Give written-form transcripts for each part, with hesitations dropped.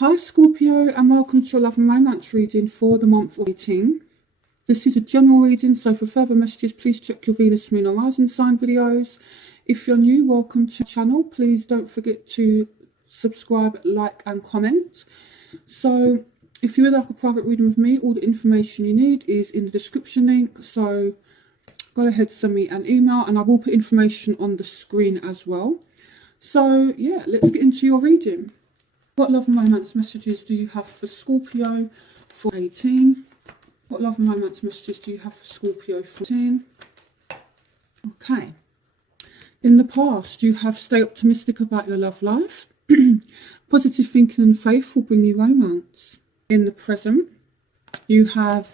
Hi Scorpio, and welcome to your love and romance reading for the month of 18. This is a general reading, so for further messages please check your Venus, Moon or Rising sign videos. If you're new, welcome to the channel. Please don't forget to subscribe, like and comment. So if you would like a private reading with me, all the information you need is in the description link, so go ahead, send me an email and I will put information on the screen as well. So yeah, let's get into your reading. What love and romance messages do you have for Scorpio for 18? What love and romance messages do you have for Scorpio for 18? Okay. In the past, you have stay optimistic about your love life. Positive thinking and faith will bring you romance. In the present, you have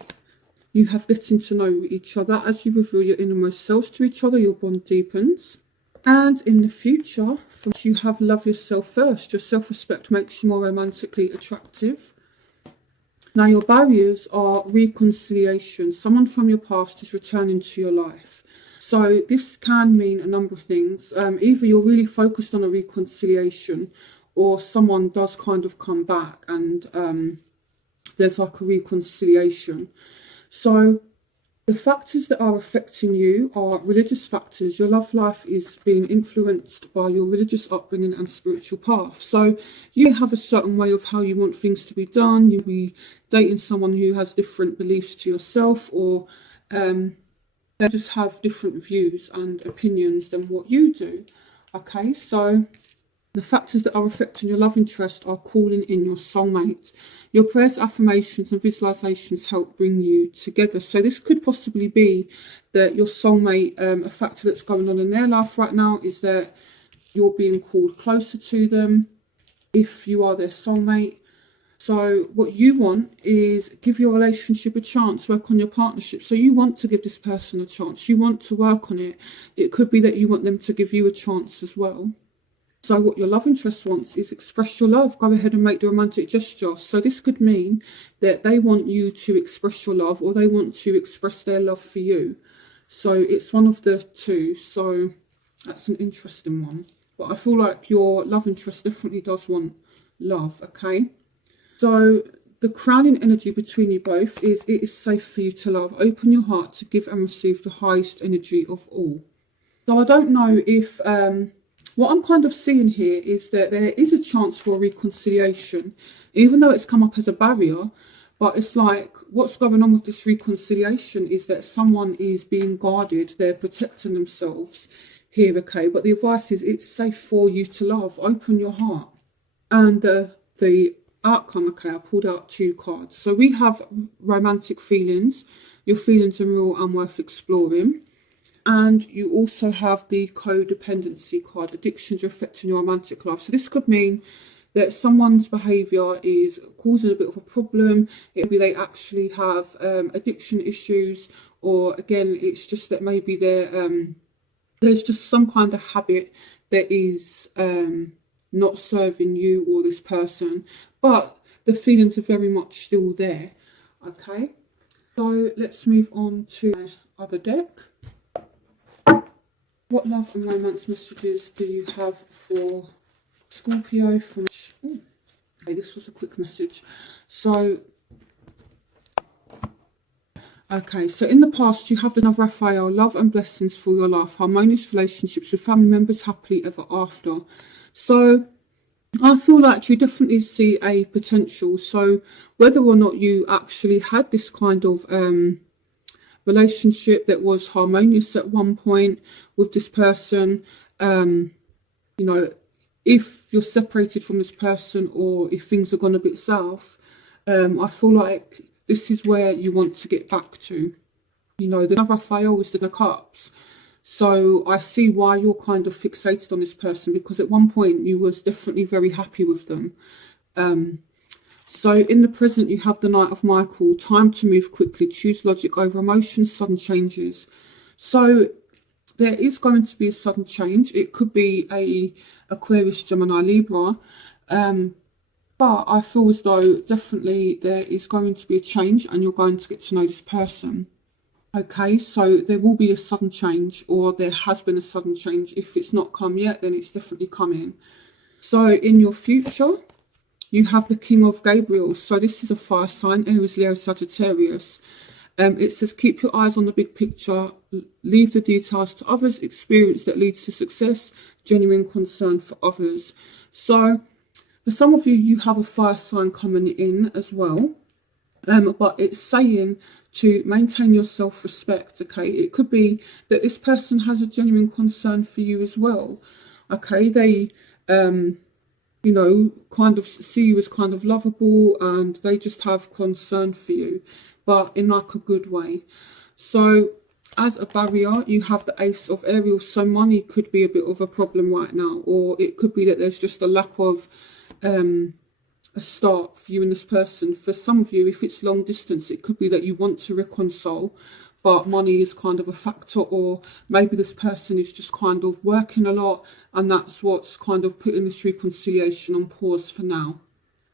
getting to know each other. As you reveal your innermost selves to each other, your bond deepens. And in the future, you have love yourself first. Your self-respect makes you more romantically attractive. Now, your barriers are reconciliation. Someone from your past is returning to your life. So this can mean a number of things. Either you're really focused on a reconciliation, or someone does kind of come back and there's like a reconciliation. So the factors that are affecting you are religious factors. Your love life is being influenced by your religious upbringing and spiritual path. So you have a certain way of how you want things to be done. You'll be dating someone who has different beliefs to yourself, or they just have different views and opinions than what you do. Okay, so the factors that are affecting your love interest are calling in your soulmate. Your prayers, affirmations and visualizations help bring you together. So this could possibly be that your soulmate, a factor that's going on in their life right now is that you're being called closer to them if you are their soulmate. So what you want is give your relationship a chance, work on your partnership. So you want to give this person a chance. You want to work on it. It could be that you want them to give you a chance as well. So what your love interest wants is express your love. Go ahead and make the romantic gesture. So this could mean that they want you to express your love, or they want to express their love for you. So it's one of the two. So that's an interesting one. But I feel like your love interest definitely does want love, okay? So the crowning energy between you both is it is safe for you to love. Open your heart to give and receive the highest energy of all. So I don't know if... what I'm kind of seeing here is that there is a chance for reconciliation, even though it's come up as a barrier. But it's like, what's going on with this reconciliation is that someone is being guarded. They're protecting themselves here, okay? But the advice is it's safe for you to love. Open your heart. And the outcome, okay, I pulled out 2 cards. So we have romantic feelings. Your feelings are real and worth exploring. And you also have the codependency card. Addictions are affecting your romantic life. So this could mean that someone's behaviour is causing a bit of a problem. Maybe they actually have addiction issues, or again, it's just that maybe there's just some kind of habit that is not serving you or this person, but the feelings are very much still there. Okay, so let's move on to my other deck. What love and romance messages do you have for Scorpio from... Ooh, okay, this was a quick message. So, okay, so in the past you have the Love Raphael, love and blessings for your life, harmonious relationships with family members, happily ever after. So I feel like you definitely see a potential. So whether or not you actually had this kind of relationship that was harmonious at one point with this person, you know, if you're separated from this person or if things have gone a bit south, I feel like this is where you want to get back to. You know, the Raphael is the Cups. So I see why you're kind of fixated on this person, because at one point you was definitely very happy with them. So in the present, you have the Knight of Michael, time to move quickly, choose logic over emotions, sudden changes. So there is going to be a sudden change. It could be a Aquarius, Gemini, Libra. But I feel as though definitely there is going to be a change and you're going to get to know this person. Okay, so there will be a sudden change, or there has been a sudden change. If it's not come yet, then it's definitely coming. So in your future, you have the King of Gabriel. So this is a fire sign, Aries, Leo, Sagittarius. It says, keep your eyes on the big picture, leave the details to others, experience that leads to success, genuine concern for others. So for some of you, you have a fire sign coming in as well. But it's saying to maintain your self-respect, okay? It could be that this person has a genuine concern for you as well, okay? They, you know, kind of see you as kind of lovable, and they just have concern for you, but in like a good way. So as a barrier, you have the Ace of Aerials, so money could be a bit of a problem right now, or it could be that there's just a lack of a start for you and this person. For some of you, if it's long distance, it could be that you want to reconcile, but money is kind of a factor, or maybe this person is just kind of working a lot, and that's what's kind of putting this reconciliation on pause for now.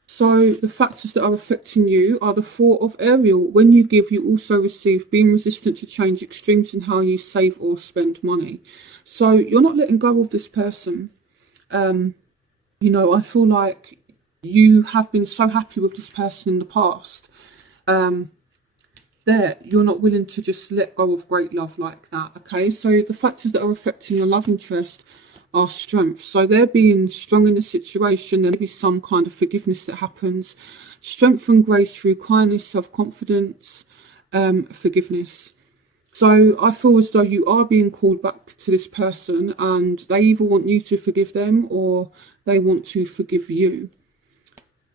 So the factors that are affecting you are the Four of Ariel. When you give, you also receive. Being resistant to change, extremes in how you save or spend money. So you're not letting go of this person. You know, I feel like you have been so happy with this person in the past, that you're not willing to just let go of great love like that, okay? So the factors that are affecting your love interest are strength. So they're being strong in the situation. There may be some kind of forgiveness that happens. Strength and grace through kindness, self-confidence, forgiveness. So I feel as though you are being called back to this person, and they either want you to forgive them or they want to forgive you.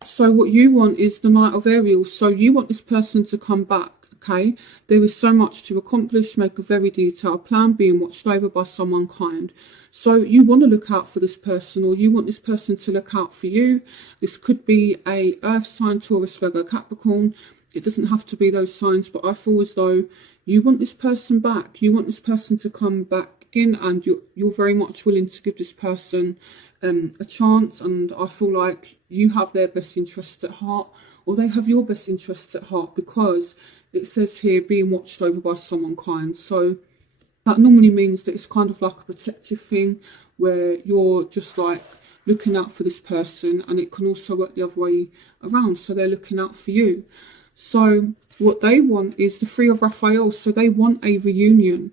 So what you want is the Knight of Aerials. So you want this person to come back, okay? There is so much to accomplish, make a very detailed plan, being watched over by someone kind. So you want to look out for this person, or you want this person to look out for you. This could be a earth sign, Taurus, Virgo, Capricorn. It doesn't have to be those signs, but I feel as though you want this person back. You want this person to come back in, and you're very much willing to give this person a chance. And I feel like you have their best interests at heart, or they have your best interests at heart, because it says here being watched over by someone kind. So that normally means that it's kind of like a protective thing, where you're just like looking out for this person, and it can also work the other way around. So they're looking out for you. So what they want is the Three of Raphael. So they want a reunion,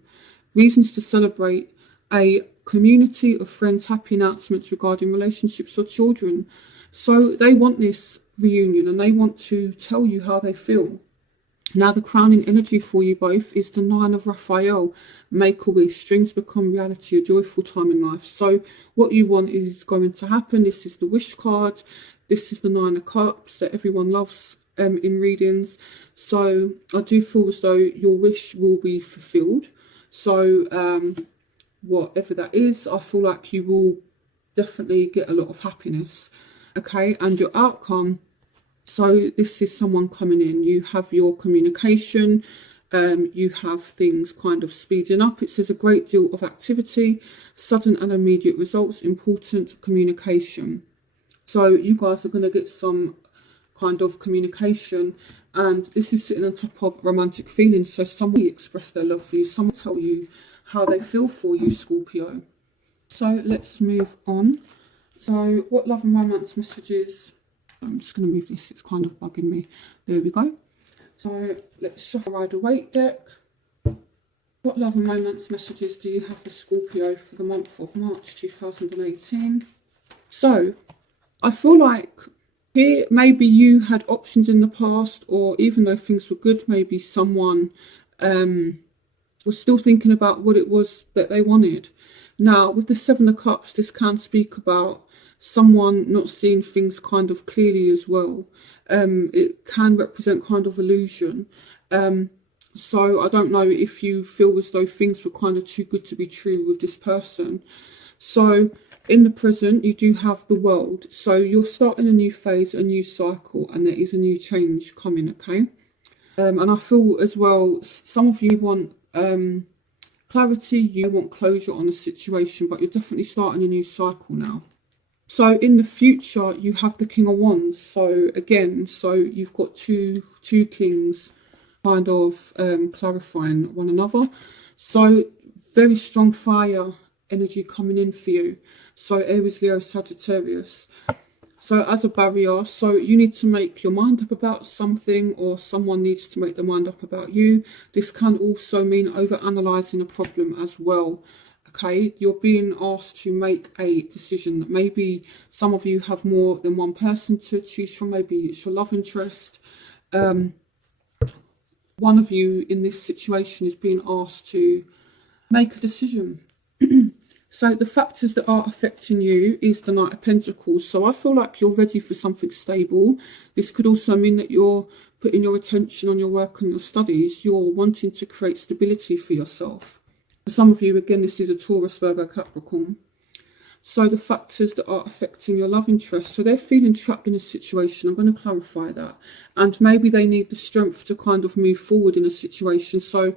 reasons to celebrate, a community of friends, happy announcements regarding relationships or children. So they want this reunion, and they want to tell you how they feel. Now the crowning energy for you both is the Nine of Raphael. Make a wish, dreams become reality, a joyful time in life. So what you want is going to happen. This is the wish card. This is the Nine of Cups that everyone loves in readings. So I do feel as though your wish will be fulfilled. So whatever that is, I feel like you will definitely get a lot of happiness, okay? And your outcome, so this is someone coming in. You have your communication, you have things kind of speeding up. It says a great deal of activity, sudden and immediate results, important communication. So you guys are going to get some kind of communication, and this is sitting on top of romantic feelings. So somebody express their love for you, someone tell you how they feel for you, Scorpio. So let's move on. So what love and romance messages? I'm just going to move this, it's kind of bugging me. There we go. So let's shuffle Rider-Waite deck. What love and romance messages do you have for Scorpio for the month of March 2018? So I feel like here maybe you had options in the past, or even though things were good, maybe someone was still thinking about what it was that they wanted. Now with the Seven of Cups, this can speak about someone not seeing things kind of clearly as well. It can represent kind of illusion. So I don't know if you feel as though things were kind of too good to be true with this person. So in the present, you do have the World. So you're starting a new phase, a new cycle, and there is a new change coming, okay? And I feel as well, some of you want clarity, you want closure on the situation, but you're definitely starting a new cycle now. So in the future, you have the King of Wands. So again, so you've got two kings kind of clarifying one another. So very strong fire energy coming in for you. So Aries, Leo, Sagittarius. So as a barrier, so you need to make your mind up about something, or someone needs to make their mind up about you. This can also mean over-analysing a problem as well. Okay, you're being asked to make a decision. Maybe some of you have more than one person to choose from. Maybe it's your love interest. One of you in this situation is being asked to make a decision. So the factors that are affecting you is the Knight of Pentacles. So I feel like you're ready for something stable. This could also mean that you're putting your attention on your work and your studies. You're wanting to create stability for yourself. For some of you, again, this is a Taurus, Virgo, Capricorn. So the factors that are affecting your love interest. So they're feeling trapped in a situation. I'm going to clarify that. And maybe they need the strength to kind of move forward in a situation. So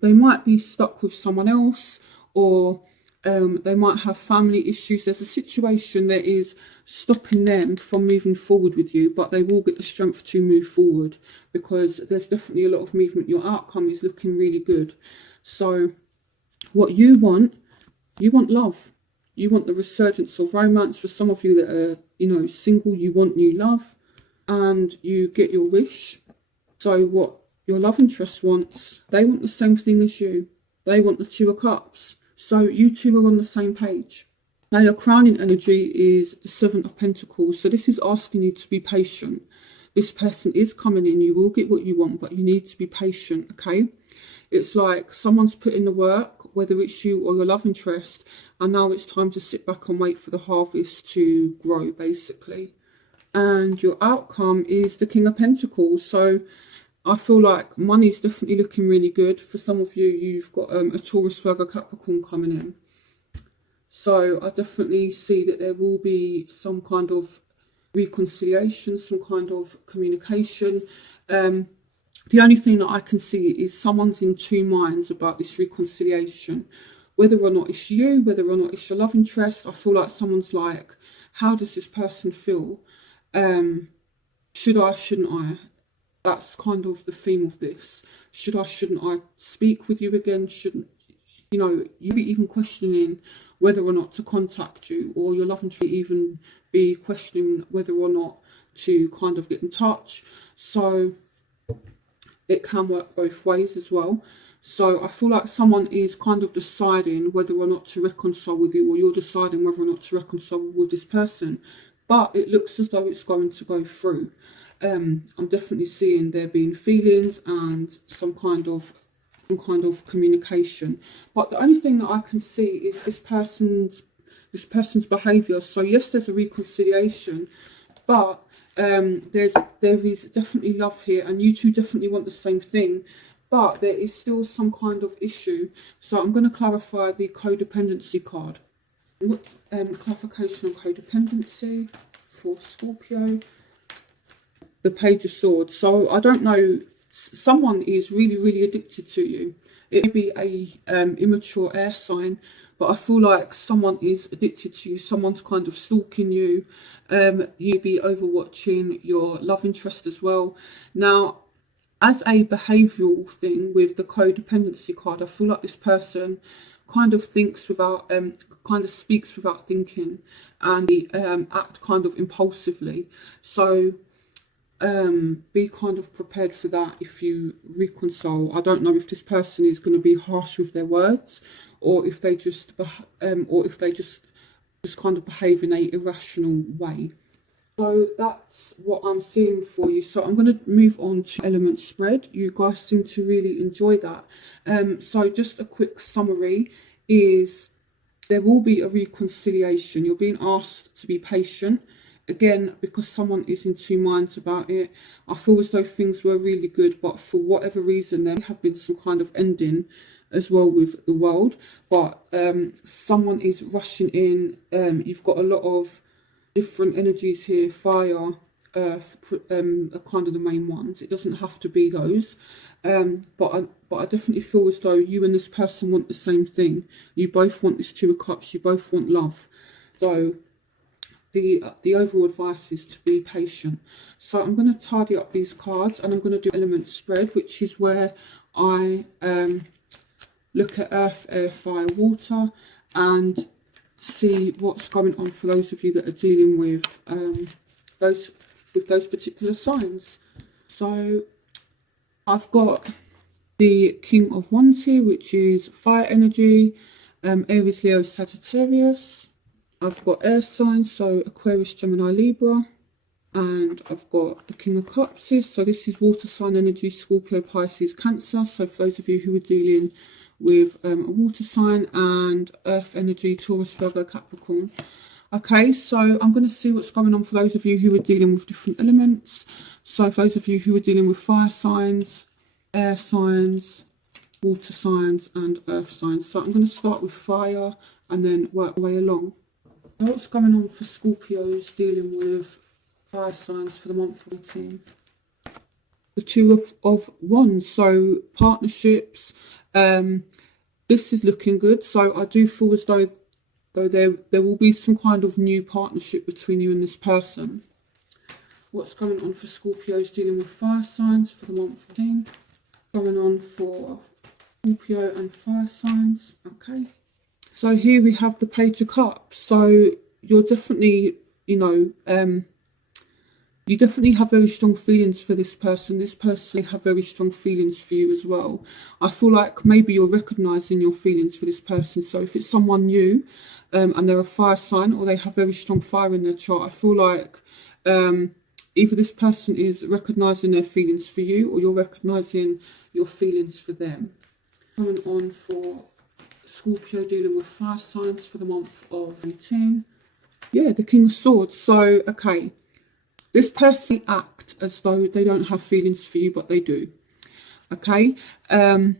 they might be stuck with someone else, or they might have family issues. There's a situation that is stopping them from moving forward with you, but they will get the strength to move forward because there's definitely a lot of movement. Your outcome is looking really good. So what you want love. You want the resurgence of romance. For some of you that are, single, you want new love and you get your wish. So what your love interest wants, they want the same thing as you. They want the Two of Cups. So you two are on the same page. Now your crowning energy is the Seven of Pentacles. So this is asking you to be patient. This person is coming in. You will get what you want, but you need to be patient, okay? It's like someone's put in the work, whether it's you or your love interest, and now it's time to sit back and wait for the harvest to grow, basically. And your outcome is the King of Pentacles. So I feel like money's definitely looking really good. For some of you, you've got a Taurus, Virgo, Capricorn coming in. So I definitely see that there will be some kind of reconciliation, some kind of communication. The only thing that I can see is someone's in two minds about this reconciliation. Whether or not it's you, whether or not it's your love interest, I feel like someone's like, how does this person feel? Should I, shouldn't I? That's kind of the theme of this. Should I, shouldn't I speak with you again? Shouldn't, you'd be even questioning whether or not to contact you, or your love interest even be questioning whether or not to kind of get in touch. So it can work both ways as well. So I feel like someone is kind of deciding whether or not to reconcile with you, or you're deciding whether or not to reconcile with this person. But it looks as though it's going to go through. I'm definitely seeing there being feelings and some kind of communication. But the only thing that I can see is this person's behaviour. So yes, there's a reconciliation, but there is definitely love here, and you two definitely want the same thing, but there is still some kind of issue. So I'm going to clarify the codependency card. Clarification on codependency for Scorpio. The Page of Swords. So I don't know, someone is really, really addicted to you. It may be a immature air sign, but I feel like someone is addicted to you. Someone's kind of stalking you. You'd be overwatching your love interest as well. Now, as a behavioural thing with the codependency card, I feel like this person kind of thinks without, kind of speaks without thinking, and they act kind of impulsively. So be kind of prepared for that if you reconcile. I don't know if this person is going to be harsh with their words, or if they just kind of behave in a irrational way. So that's what I'm seeing for you. So I'm going to move on to element spread. You guys seem to really enjoy that. So just a quick summary is there will be a reconciliation. You're being asked to be patient. Again, because someone is in two minds about it. I feel as though things were really good, but for whatever reason, there have been some kind of ending as well with the world. But someone is rushing in. You've got a lot of different energies here. Fire, earth, are kind of the main ones. It doesn't have to be those. But I definitely feel as though you and this person want the same thing. You both want this Two of Cups. You both want love. So the overall advice is to be patient. So I'm going to tidy up these cards, and I'm going to do element spread, which is where I look at earth, air, fire, water, and see what's going on for those of you that are dealing with those particular signs. So I've got the King of Wands here, which is fire energy, Aries, Leo, Sagittarius. I've got air signs, so Aquarius, Gemini, Libra. And I've got the King of Cups here, so this is water sign energy, Scorpio, Pisces, Cancer. So for those of you who are dealing with a water sign, and earth energy, Taurus, Virgo, Capricorn. Okay, so I'm going to see what's going on for those of you who are dealing with different elements. So for those of you who are dealing with fire signs, air signs, water signs and earth signs. So I'm going to start with fire and then work my way along. So what's going on for Scorpios dealing with fire signs for the month of 18? The Two of Wands, so partnerships. This is looking good. So I do feel as though there will be some kind of new partnership between you and this person. What's going on for Scorpios dealing with fire signs for the month of 18? Going on for Scorpio and fire signs. Okay. So here we have the Page of Cups. So you're definitely, you definitely have very strong feelings for this person. This person have very strong feelings for you as well. I feel like maybe you're recognising your feelings for this person. So if it's someone new and they're a fire sign or they have very strong fire in their chart, I feel like either this person is recognising their feelings for you or you're recognising your feelings for them. Coming on for Scorpio dealing with fire signs for the month of 18. Yeah, the King of Swords. So, okay. This person act as though they don't have feelings for you, but they do. Okay? You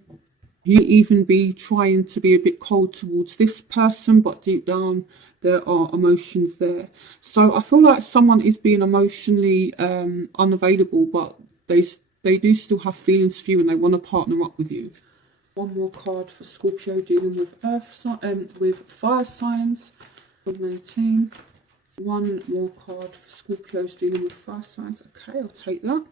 even be trying to be a bit cold towards this person, but deep down there are emotions there. So I feel like someone is being emotionally unavailable, but they do still have feelings for you and they want to partner up with you. One more card for Scorpio dealing with with fire signs from 18. One more card for Scorpios dealing with fire signs. Okay, I'll take that.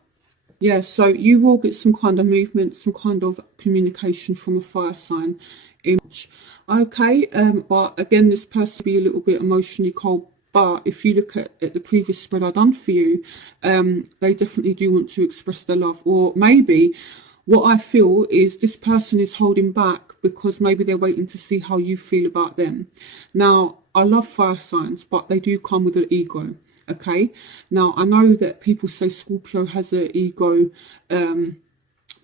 Yeah, so you will get some kind of movement, some kind of communication from a fire sign image. Okay, but again, this person will be a little bit emotionally cold. But if you look at the previous spread I done for you, they definitely do want to express their love. Or maybe what I feel is this person is holding back because maybe they're waiting to see how you feel about them. Now, I love fire signs, but they do come with an ego. Okay, now I know that people say Scorpio has an ego,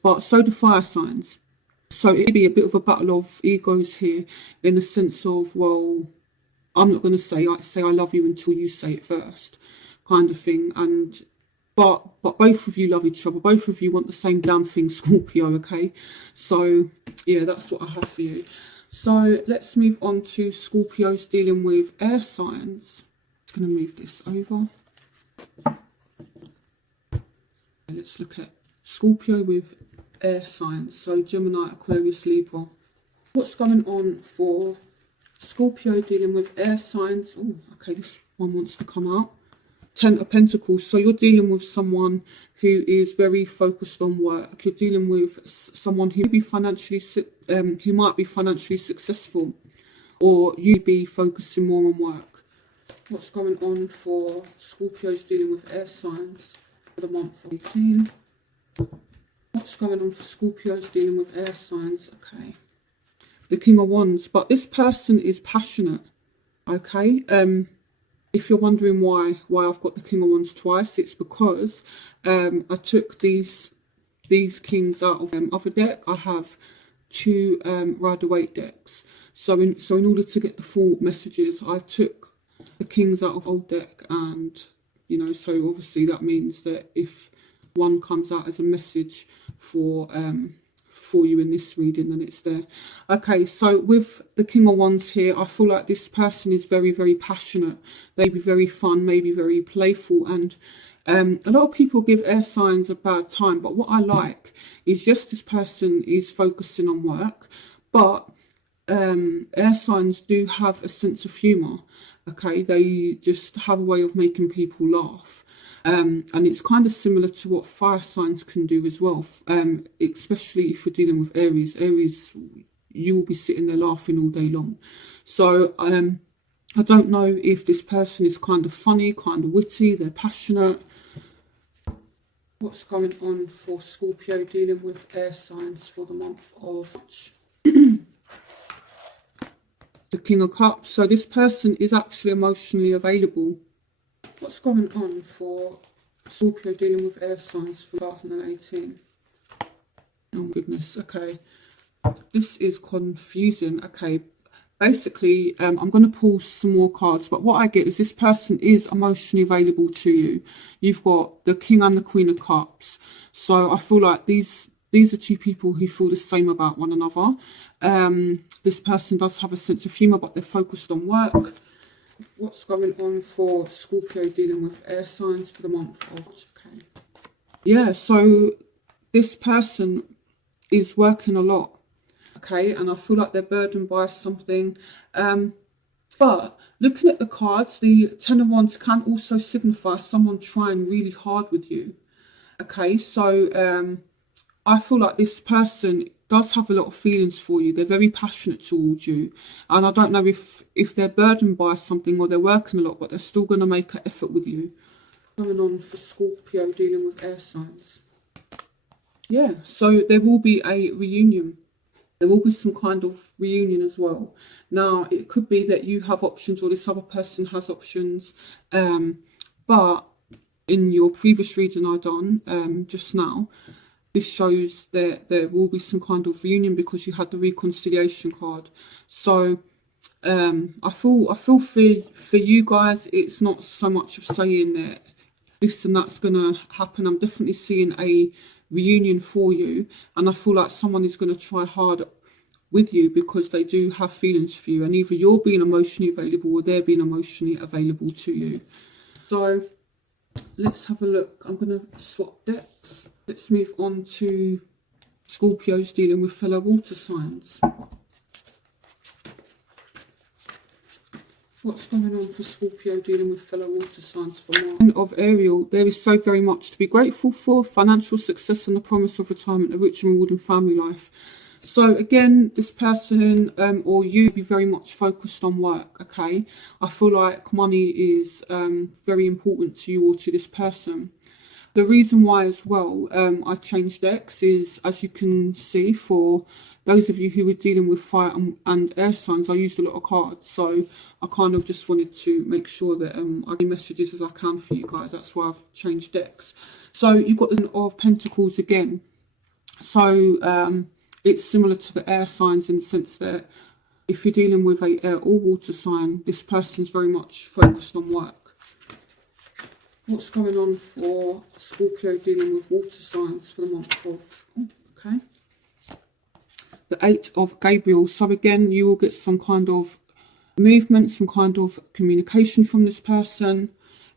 but so do fire signs. So it'd be a bit of a battle of egos here, in the sense of, well, I'm not going to say I love you until you say it first, kind of thing. And but both of you love each other. Both of you want the same damn thing, Scorpio. Okay, so yeah, that's what I have for you. So let's move on to Scorpios dealing with air signs. I'm going to move this over. Let's look at Scorpio with air signs. So Gemini, Aquarius, Libra. What's going on for Scorpio dealing with air signs? Oh, okay, this one wants to come out. Ten of Pentacles. So you're dealing with someone who is very focused on work. You're dealing with someone who might be financially successful, or you be focusing more on work. What's going on for Scorpios dealing with air signs for the month of 18? What's going on for Scorpios dealing with air signs? Okay, the King of Wands. But this person is passionate. Okay, if you're wondering why I've got the King of Wands twice, it's because I took these kings out of other deck. I have two Rider-Waite decks. So in order to get the full messages, I took the kings out of old deck, and so obviously that means that if one comes out as a message for you in this reading, then it's there. Okay, so with the King of Wands here, I feel like this person is very, very passionate. They be very fun, maybe very playful, and a lot of people give air signs a bad time, but what I like is just this person is focusing on work, but air signs do have a sense of humour. Okay, they just have a way of making people laugh. And it's kind of similar to what fire signs can do as well, especially if you're dealing with Aries. Aries, you will be sitting there laughing all day long. So I don't know if this person is kind of funny, kind of witty, they're passionate. What's going on for Scorpio dealing with air signs for the month of March? The King of Cups. So this person is actually emotionally available. What's going on for Scorpio dealing with air signs for 2018? Oh goodness, okay. This is confusing. Okay, basically, I'm going to pull some more cards, but what I get is this person is emotionally available to you. You've got the King and the Queen of Cups. So I feel like these are two people who feel the same about one another. This person does have a sense of humour, but they're focused on work. What's going on for Scorpio dealing with air signs for the month of... Okay. Yeah, so this person is working a lot. Okay, and I feel like they're burdened by something. But looking at the cards, the Ten of Wands can also signify someone trying really hard with you. Okay, so I feel like this person does have a lot of feelings for you. They're very passionate towards you. And I don't know if they're burdened by something or they're working a lot, but they're still going to make an effort with you. Going on for Scorpio dealing with air signs. Yeah, so there will be a reunion. There will be some kind of reunion as well. Now, it could be that you have options or this other person has options. But in your previous reading I done just now, this shows that there will be some kind of reunion because you had the reconciliation card. So I feel for you guys, it's not so much of saying that this and that's going to happen. I'm definitely seeing a reunion for you, and I feel like someone is going to try hard with you because they do have feelings for you, and either you're being emotionally available or they're being emotionally available to you. So let's have a look. I'm going to swap decks. Let's move on to Scorpios dealing with fellow water signs. What's going on for Scorpio dealing with fellow water signs for March? Of Ariel, there is so very much to be grateful for. Financial success and the promise of retirement, a rich and rewarding family life. So again, this person or you be very much focused on work, okay? I feel like money is very important to you or to this person. The reason why as well I changed decks is, as you can see, for those of you who are dealing with fire and air signs, I used a lot of cards. So I kind of just wanted to make sure that I get messages as I can for you guys. That's why I've changed decks. So you've got the Ten of Pentacles again. So it's similar to the air signs in the sense that if you're dealing with a air or water sign, this person's very much focused on work. What's going on for Scorpio dealing with water signs for the month of... Oh, okay. The Eight of Gabriel. So again, you will get some kind of movement, some kind of communication from this person.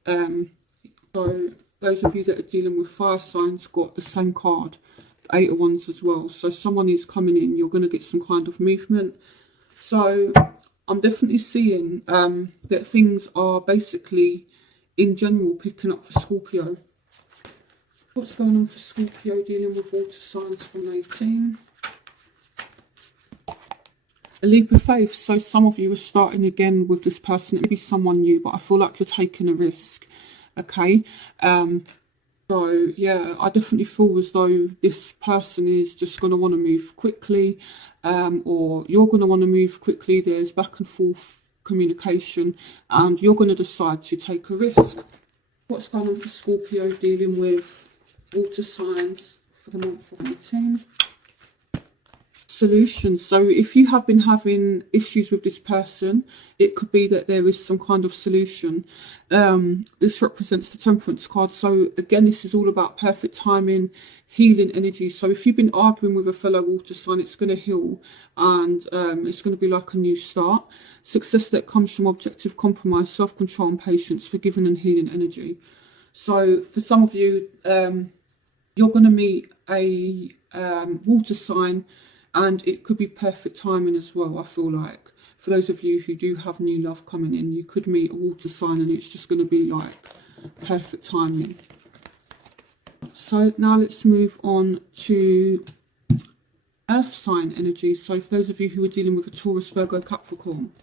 So those of you that are dealing with fire signs got the same card, the Eight of Wands as well. So someone is coming in, you're going to get some kind of movement. So I'm definitely seeing that things are basically, in general, picking up for Scorpio. What's going on for Scorpio dealing with water signs from 18? A leap of faith. So some of you are starting again with this person. It may be someone new, but I feel like you're taking a risk. Okay. So yeah, I definitely feel as though this person is just going to want to move quickly, or you're going to want to move quickly. There's back and forth communication, and you're going to decide to take a risk. What's going on for Scorpio dealing with water signs for the month of 18? Solutions. So if you have been having issues with this person, it could be that there is some kind of solution. This represents the Temperance card. So again, this is all about perfect timing, healing energy. So if you've been arguing with a fellow water sign, it's going to heal, and it's going to be like a new start. Success that comes from objective compromise, self-control and patience, forgiving and healing energy. So for some of you, you're going to meet a water sign, and it could be perfect timing as well, I feel like. For those of you who do have new love coming in, you could meet a water sign and it's just going to be like perfect timing. So now let's move on to earth sign energy. So for those of you who are dealing with a Taurus, Virgo, Capricorn.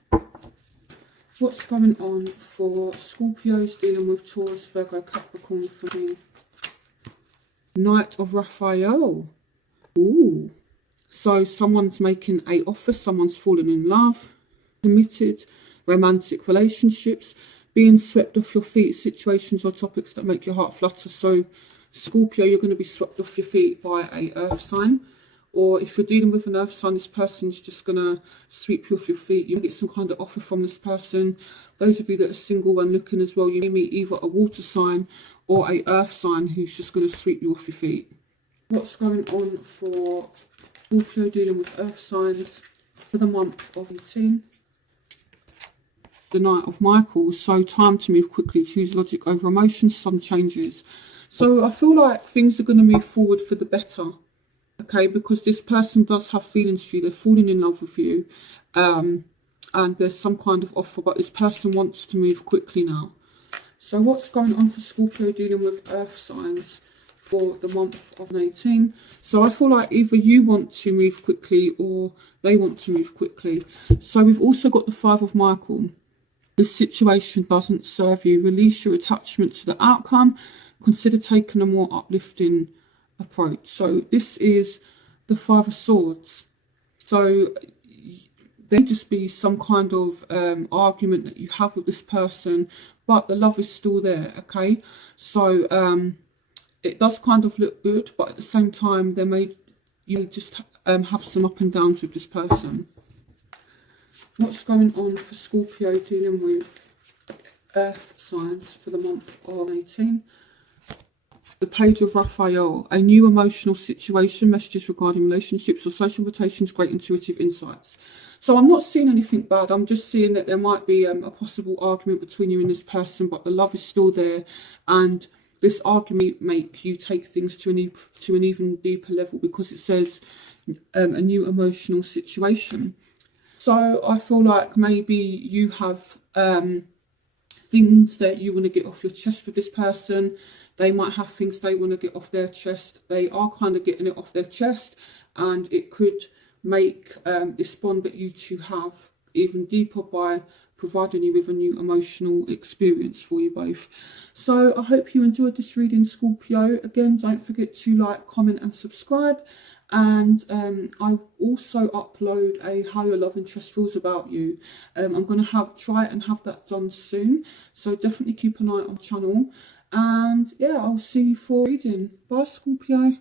What's going on for Scorpios dealing with Taurus, Virgo, Capricorn for me? Knight of Raphael. Ooh. So someone's making a offer, someone's fallen in love, committed, romantic relationships, being swept off your feet, situations or topics that make your heart flutter. So Scorpio, you're going to be swept off your feet by a earth sign. Or if you're dealing with an earth sign, this person's just going to sweep you off your feet. You get some kind of offer from this person. Those of you that are single and looking as well, you may meet either a water sign or a earth sign who's just going to sweep you off your feet. What's going on for Scorpio dealing with earth signs for the month of 18? The Knight of Michaels. So time to move quickly, choose logic over emotion, some changes. So I feel like things are going to move forward for the better. Okay, because this person does have feelings for you, they're falling in love with you, and there's some kind of offer, but this person wants to move quickly now. So what's going on for Scorpio dealing with earth signs for the month of 18? So I feel like either you want to move quickly or they want to move quickly. So we've also got the Five of Michael. The situation doesn't serve you. Release your attachment to the outcome. Consider taking a more uplifting approach. So this is the Five of Swords. So there may just be some kind of argument that you have with this person, but the love is still there. Okay, so it does kind of look good, but at the same time there may just have some up and downs with this person. What's going on for Scorpio dealing with earth signs for the month of 18? The Page of Raphael. A new emotional situation, messages regarding relationships or social rotations, great intuitive insights. So I'm not seeing anything bad. I'm just seeing that there might be a possible argument between you and this person, but the love is still there, and this argument make you take things to an even deeper level, because it says a new emotional situation. So I feel like maybe you have things that you want to get off your chest with this person. They might have things they want to get off their chest. They are kind of getting it off their chest, and it could make this bond that you two have even deeper by providing you with a new emotional experience for you both. So I hope you enjoyed this reading, Scorpio. Again, don't forget to like, comment and subscribe. And I also upload a How Your Love Interest Feels About You. I'm going to try and have that done soon. So definitely keep an eye on the channel. And yeah, I'll see you for reading. Bye, Scorpio.